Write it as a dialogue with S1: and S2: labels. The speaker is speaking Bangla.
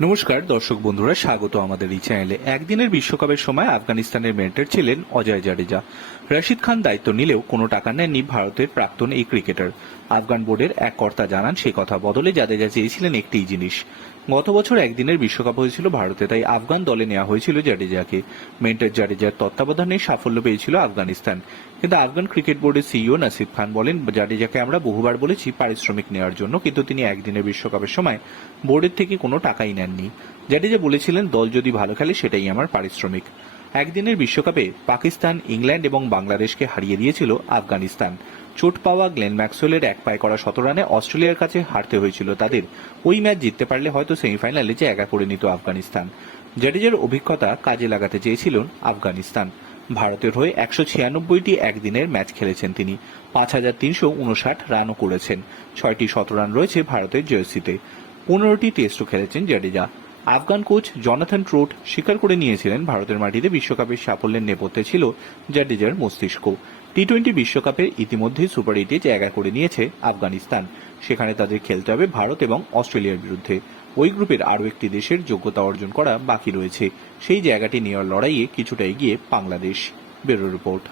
S1: নমস্কার, দর্শক বন্ধুরা, স্বাগত আমাদের এই চ্যানেলে। একদিনের বিশ্বকাপের সময় আফগানিস্তানের মেন্টর ছিলেন অজয় জাডেজা। রশিদ খান দায়িত্ব নিলেও কোনো টাকা নেননি ভারতের প্রাক্তন এই ক্রিকেটার। আফগান বোর্ডের এক কর্তা জানান, সে কথা বদলে জাদেজা চেয়েছিলেন একটি জিনিস। গত বছর একদিনের বিশ্বকাপ হয়েছিল ভারতে, তাই আফগান দলে নেওয়া হয়েছিল জাডেজাকে। মেন্টর জাডেজার তত্ত্বাবধানে সাফল্য পেয়েছিল আফগানিস্তান। কিন্তু আফগান ক্রিকেট বোর্ডের সিইও নাসিদ খান বলেন, জাডেজাকে আমরা বহুবার বলেছি পারিশ্রমিক নেওয়ার জন্য, কিন্তু তিনি একদিনের বিশ্বকাপের সময় বোর্ডের থেকে কোনো টাকাই নেননি। জাডেজা বলেছিলেন, দল যদি ভালো খেলে, সেটাই আমার পারিশ্রমিক। একদিনের বিশ্বকাপে পাকিস্তান, ইংল্যান্ড এবং বাংলাদেশকে হারিয়ে দিয়েছিল আফগানিস্তান। চোট পাওয়া গ্লেন ম্যাক্সওয়েলের এক পায়ে করা শত রানে অস্ট্রেলিয়ার কাছে হারতে হয়েছিল তাদের। ওই ম্যাচ জিততে পারলে হয়তো সেমিফাইনালে জায়গা করে নিত আফগানিস্তান। জাডেজার অভিজ্ঞতা কাজে লাগাতে চেয়েছিলেন আফগানিস্তান। ভারতের হয়ে একশো ছিয়ানব্বইটি একদিনের ম্যাচ খেলেছেন তিনি। পাঁচ হাজার তিনশো উনষাট রানও করেছেন। ছয়টি শতরান রয়েছে ভারতের জার্সিতে। পনেরোটি টেস্টও খেলেছেন Jadeja. Afghan coach Jonathan Trott স্বীকার করে নিয়েছিলেন ভারতের মাটিতে বিশ্বকাপের সাফল্যের নেপথ্যে ছিল জাডেজার মস্তিষ্ক। টি টোয়েন্টি বিশ্বকাপে ইতিমধ্যেই সুপার এইটে জায়গা করে নিয়েছে আফগানিস্তান। সেখানে তাদের খেলতে হবে ভারত এবং অস্ট্রেলিয়ার বিরুদ্ধে। ওই গ্রুপের আরও একটি দেশের যোগ্যতা অর্জন করা বাকি রয়েছে। সেই জায়গাটি নেওয়ার লড়াইয়ে কিছুটা এগিয়ে বাংলাদেশ। Bureau report.